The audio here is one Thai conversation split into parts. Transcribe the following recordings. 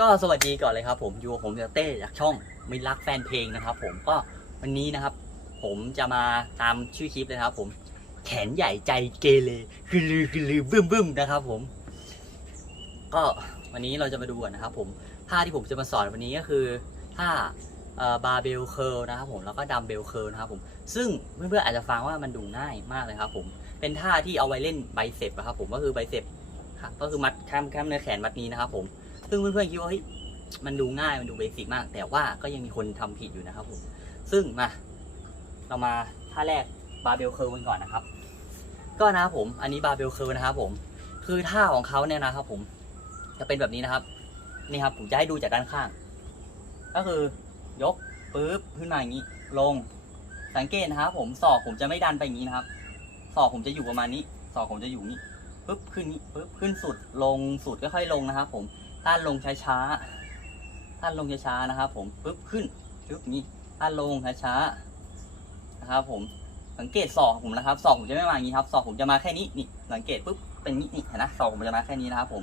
ก็สวัสดีก่อนเลยครับ ผมอยู่ผมจากเต้จากช่องมิรักแฟนเพลงนะครับ ผมก็วันนี้นะครับ ผมจะมาตามชื่อคลิปเลยครับ ผมแขนใหญ่ใจเกเรคือลือคือลือบึ้มบึ้มนะครับ ผม ก็วันนี้เราจะมาดูกันนะครับ ผมท่าที่ผมจะมาสอนวันนี้ก็คือท่าบาร์เบลเคิร์นะครับผมแล้วก็ดัมเบลเคิร์นะครับผมซึ่งเพื่อนๆอาจจะฟังว่ามันดูง่ายมากเลยครับ ผมเป็นท่าที่เอาไว้เล่นไบเซปนะครับผมก็คือไบเซปก็คือมัดแคมแคมเนื้อแขนมัดนี้นะครับ ผม ซึ่งเพื่อนๆคิดว่าเฮ้ยมันดูง่ายมันดูเบสิกมาก แต่ว่าก็ยังมีคนทำผิดอยู่นะครับผม ซึ่งมา เรามาท่าแรกบาร์เบลเคิร์กันก่อนนะครับ ก็นะครับผมอันนี้บาร์เบลเคิร์นะครับผม คือท่าของเขาเนี่ยนะครับ ผมจะเป็นแบบนี้นะครับ นี่ครับ ผมจะให้ดูจากด้านข้าง ก็คือยกปุ๊บขึ้นมาอย่างนี้ ลง สังเกตนะครับผมศอกผมจะไม่ดันไปอย่างนี้นะครับศอกผมจะอยู่ประมาณนี้ศอกผมจะอยู่นี้ปุ๊บขึ้นนี้ปุ๊บขึ้นสุดลงสุดก็ค่อยลงนะครับ ผม ท่านลงช้าๆท่านลงช้าๆนะครับ ผมปุ๊บขึ้นปุ๊บนี้ท่านลงช้าๆนะครับ ผมสังเกตศอกผมนะครับศอกผมจะไม่มาอย่างนี้ครับศอกผมจะมาแค่นี้นี่สังเกตปุ๊บเป็นนี้นี่เห็นนะศอกผมจะมาแค่นี้นะครับ ผม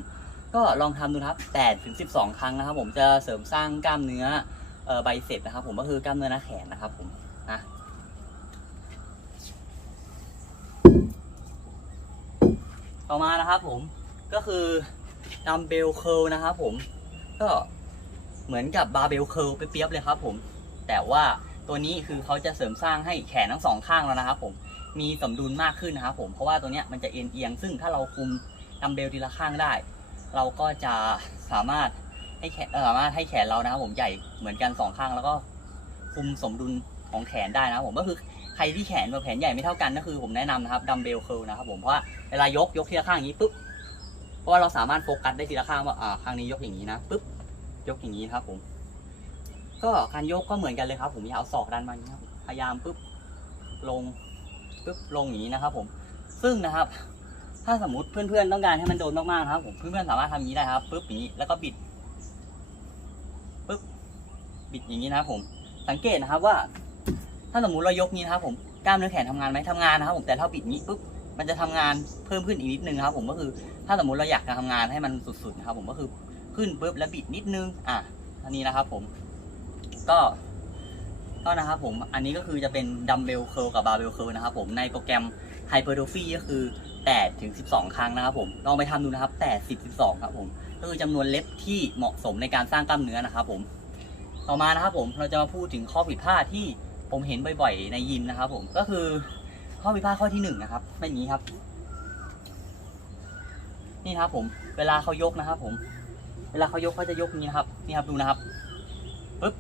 ก็ลองทำดูครับ8ถึง12ครั้งนะครับ ผมจะเสริมสร้างกล้ามเนื้อเอ่อไบเซปนะครับ ผมก็คือกล้ามเนื้อหน้าแขนนะครับ ผมนะต่อมานะครับผมก็คือ ดัมเบลเคิลนะครับผม ก็เหมือนกับบาร์เบลเคิลเปรียบเลยครับผม แต่ว่าตัวนี้คือเขาจะเสริมสร้างให้แขนทั้งสองข้างแล้วนะครับผมมีสมดุลมากขึ้นนะครับผมเพราะว่าตัวเนี้ยมันจะเอียงเอียง ซึ่งถ้าเราคุมดัมเบลทีละข้างได้ เราก็จะสามารถให้แขนสามารถให้แขนเรานะครับผมใหญ่เหมือนกันสองข้างแล้วก็คุมสมดุลของแขนได้นะครับผมก็คือใครที่แขนแบบแขนใหญ่ไม่เท่ากันก็คือผมแนะนำนะครับดัมเบลเคิลนะครับผมเพราะว่าเวลายกยกทีละข้างอย่างนี้ปุ๊บ ราะว่าเราสามารถโฟกัสได้ทีละข้างว่าอ่าข้างนี้ยกอย่างนี้นะปุ๊บยกอย่างนี้นะครับ ผม ก็การยกก็เหมือนกันเลยครับ ผมอย่าเอาศอกดันมาอย่างนี้ครับพยายามปุ๊บลงปุ๊บลงอย่างนี้นะครับ ผม ซึ่งนะครับ ถ้าสมมติเพื่อนๆต้องการให้มันโดนมากๆครับ ผมเพื่อนๆสามารถทำอย่างนี้ได้ครับปุ๊บอย่างนี้แล้วก็บิดปุ๊บบิดอย่างนี้นะครับผม สังเกตนะครับว่า ถ้าสมมติเรายกนี้นะครับ ผมกล้ามเนื้อแขนทำงานไหมทำงานนะครับ ผมแต่ถ้าบิดนี้ปุ๊บมันจะทำงานเพิ่มขึ้นอีกนิดนึงครับ ผมก็คือ ถ้าสมมุติเราอยากจะทำงานให้มันสุดๆนะครับผมก็คือขึ้นปุ๊บแล้วบิดนิดนึง อะอันนี้นะครับ ผม ก็ก็นะครับผมอันนี้ก็คือจะเป็นดัมเบลเคิลกับบาร์เบลเคิลนะครับผมในโปรแกรม Hypertrophy ก็คือ8ถึง12 ครั้งนะครับผมลองไปทำดูนะครับ8 10 12ครับผมก็คือจำนวนเล็บที่เหมาะสมในการสร้างกล้ามเนื้อนะครับผมต่อมานะครับผมเราจะมาพูดถึงข้อผิดพลาดที่ผมเห็นบ่อยๆ ในยิมนะครับผมก็คือข้อผิดพลาดข้อที่หนึ่งนะครับเป็นอย่างนี้ครับ นี่นะครับผมเวลาเขายกนะครับ ผม เวลาเขายกเขาจะยกนี้นะครับ นี่ครับดูนะครับปึ๊บ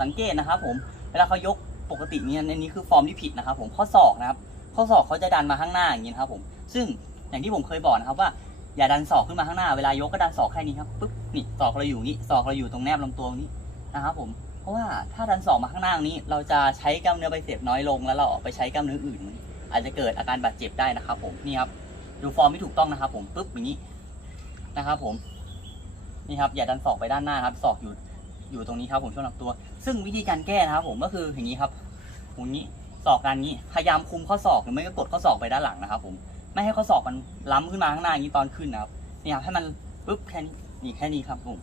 สังเกตนะครับ ผม เวลาเขายกปกติเนี่ยในนี้คือฟอร์มที่ผิดนะครับ ผมข้อศอกนะครับ ข้อศอกเขาจะดันมาข้างหน้าอย่างนี้นะครับ ผม ซึ่งอย่างที่ผมเคยบอกนะครับว่าอย่าดันศอกขึ้นมาข้างหน้าเวลายกก็ดันศอกแค่นี้ครับปึ๊บนี่ศอกเราอยู่นี่ศอกเราอยู่ตรงแนบลำตัวนี้นะครับผมเพราะว่าถ้าดันศอกมาข้างหน้านี้ เราจะใช้กล้ามเนื้อไบเซปน้อยลงแล้วเราออกไปใช้กล้ามเนื้ออื่น อาจจะเกิดอาการบาดเจ็บได้นะครับ ผมนี่ครับ ดูฟอร์มที่ถูกต้องนะครับ ผมปึ๊บอย่างนี้นะครับ ผมนี่ครับอย่าดันศอกไปด้านหน้าครับศอกอยู่อยู่ตรงนี้ครับ ผมช่วงลำตัว ซึ่งวิธีการแก้นะครับ ผมก็คืออย่างนี้ครับหมุนนี้ศอกด้านนี้พยายามคุมข้อศอกหรือไม่ก็กดข้อศอกไปด้านหลังนะครับ ผมไม่ให้ข้อศอกมันล้ำขึ้นมาข้างหน้าอย่างนี้ตอนขึ้นนะครับนี่ครับให้มันปึ๊บแค่นี้นี่แค่นี้ครับผม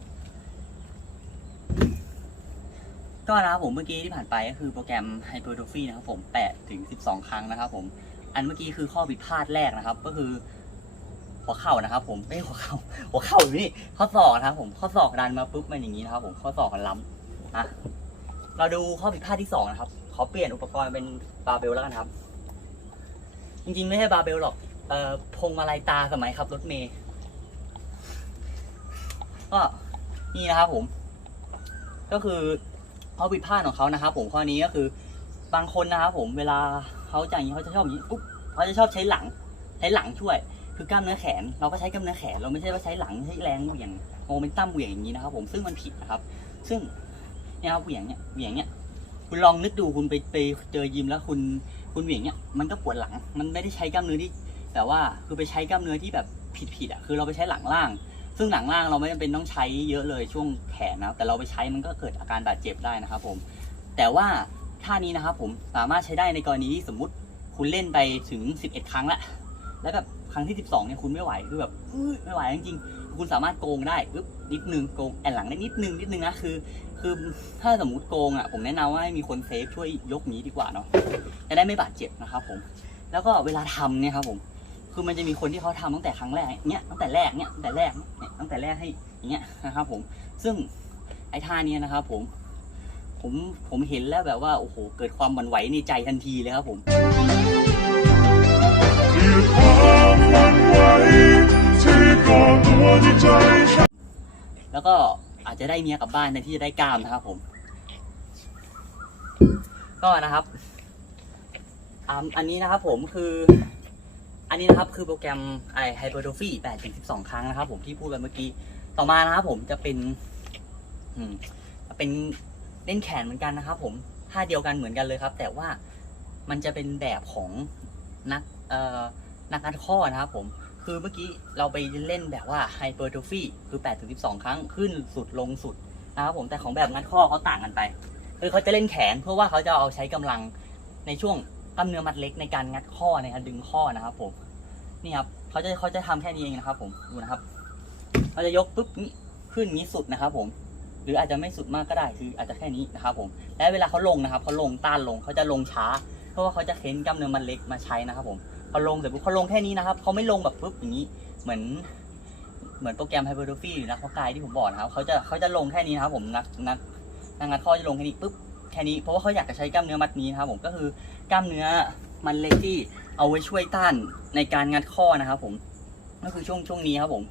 ก็นะครับผมเมื่อกี้ที่ผ่านไปก็คือโปรแกรม Hypertrophy นะครับผม8ถึง12 ครั้งนะครับผม อันเมื่อกี้คือข้อผิดพลาดแรกนะครับ ก็คือ หัวเข่านะครับ ผมไม่หัวเข่าหัวเข่าอยู่นี่ข้อศอกนะครับ ผมข้อศอกดันมาปุ๊บมันอย่างนี้นะครับ ผมข้อศอกมันล้ำอะเราดูข้อผิดพลาดที่สองนะครับขอเปลี่ยนอุปกรณ์เป็นบาเบลแล้วกันครับ จริงๆไม่ใช่บาเบลหรอกเอ่อพงมาลัยตาสมัยขับรถเมย์ก็นี่นะครับผม ก็คือข้อผิดพลาดของเขานะครับ ผมข้อนี้ก็คือ บางคนนะครับผมเวลาเขาจะอย่างนี้เขาจะชอบอย่างนี้ปุ๊บเขาจะชอบใช้หลังใช้หลังช่วย คือกล้ามเนื้อแขน เราก็ใช้กล้ามเนื้อแขนเราไม่ใช่ว่าใช้หลังใช้แรงเหวี่ยงโมเมนตัมเหวี่ยงอย่างนี้นะครับผมซึ่งมันผิดนะครับ ซึ่งเนี่ยครับเหวี่ยงเนี่ยเหวี่ยงเนี่ยคุณลองนึกดูคุณไปไปเจอยิมแล้วคุณคุณเหวี่ยงเนี่ยมันก็ปวดหลังมันไม่ได้ใช้กล้ามเนื้อที่แต่ว่าคือไปใช้กล้ามเนื้อที่แบบผิดผิดอะคือเราไปใช้หลังล่าง ซึ่งหลังล่างเราไม่จำเป็นต้องใช้เยอะเลยช่วงแขนนะครับแต่เราไปใช้มันก็เกิดอาการบาดเจ็บได้นะครับผม แต่ว่า ท่านี้นะครับผมสามารถใช้ได้ในกรณีที่สมมติคุณเล่นไปถึง 11 ครั้งละแล้วแบบครั้งที่ 12เนี่ยคุณไม่ไหวคือแบบไม่ไหวจริงๆคุณสามารถโกงได้ปึ๊บนิดนึงโกงแอนหลังได้นิดนึงนิดนึงนะคือ คือถ้าสมมติโกงอะผมแนะนำว่าให้มีคนเซฟช่วยยกนี้ดีกว่าเนาะจะได้ไม่บาดเจ็บนะครับผมแล้วก็เวลาทำเนี่ยครับผมคือมันจะมีคนที่เขาทำตั้งแต่ครั้งแรกเนี่ยตั้งแต่แรกเนี่ยตั้งแต่แรกเนี่ยตั้งแต่แรกให้อย่างเงี้ยนะครับผมซึ่งไอ้ท่านี้นะครับผม ผมผมเห็นแล้วแบบว่าโอ้โหเกิดความหวั่นไหวในใจทันทีเลยครับผมแล้วก็อาจจะได้เมียกลับบ้านในที่จะได้กล้ามนะครับผม ก็นะครับอันนี้นะครับผมคือ อันนี้นะครับคือโปรแกรมไอไฮเปอร์โทฟี8ถึง12ครั้งนะครับผมที่พูดไปเมื่อกี้ ต่อมานะครับผมจะเป็น อืมเป็น เล่นแขนเหมือนกันนะครับผมท่าเดียวกันเหมือนกันเลยครับ แต่ว่ามันจะเป็นแบบของนักเอ่อนักงัดข้อนะครับผมคือเมื่อกี้เราไปเล่นแบบว่าไฮเปอร์โทฟีคือ8ถึง12 ครั้งขึ้นสุดลงสุดนะครับผมแต่ของแบบงัดข้อเขาต่างกันไปคือเขาจะเล่นแขนเพื่อว่าเขาจะเอาใช้กำลังในช่วงกล้ามเนื้อมัดเล็กในการงัดข้อในการดึงข้อนะครับผมนี่ครับเขาจะเขาจะทำแค่นี้เองนะครับผมดูนะครับเขาจะยกปุ๊บนี่ขึ้นนี้สุดนะครับผม หรืออาจจะไม่สุดมากก็ได้คืออาจจะแค่นี้นะครับผมและเวลาเขาลงนะครับเขาลงต้านลงเขาจะลงช้า เพราะว่าเขาจะเค้นกล้ามเนื้อมันเล็กมาใช้นะครับผมพอลงเสร็จปุ๊บเขาลงแค่นี้นะครับเขาไม่ลงแบบปุ๊บอย่างนี้เหมือนเหมือนโปรแกรมไฮเปอร์โทฟีหรือนักเพาะกายที่ผมบอกนะครับเขาจะเขาจะลงแค่นี้นะครับผมนักนักนักงัดข้อจะลงแค่นี้ปุ๊บแค่นี้เพราะว่าเขาอยากจะใช้กล้ามเนื้อมัดนี้นะครับผมก็คือกล้ามเนื้อมันเล็กที่เอาไว้ช่วยต้านในการงัดข้อนะครับผมก็คือช่วงช่วงนี้ครับผม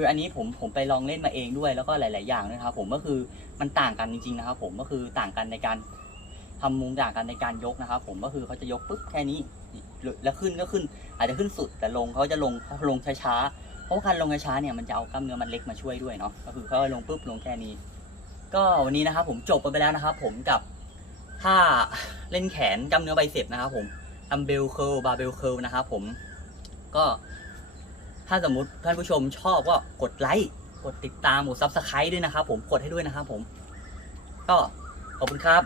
คืออันนี้ผมผมไปลองเล่นมาเองด้วยแล้วก็หลาย ๆ อย่างนะครับ ผมก็คือมันต่างกันจริง ๆ นะครับ ผมก็คือต่างกันในการทำมุมต่างกันในการยกนะครับ ผมก็คือเขาจะยกปุ๊บแค่นี้แล้วขึ้นก็ขึ้น อาจจะขึ้นสุดแต่ลงเขาจะลงลงช้าๆเพราะว่าการลงช้าๆเนี่ยมันจะเอากล้ามเนื้อมันเล็กมาช่วยด้วยเนาะก็คือเขาลงปุ๊บลงแค่นี้ ก็วันนี้นะครับ ผมจบไปแล้วนะครับ ผมกับท่าเล่นแขนกล้ามเนื้อไบเซปนะครับ ผมอัมเบลเคิลบาร์เบลเคิลนะครับ ผมก็ ถ้าสมมติท่านผู้ชมชอบก็กดไลค์กดติดตามกดซับสไครต์ด้วยนะครับผมกดให้ด้วยนะครับผม ก็ขอบคุณครับ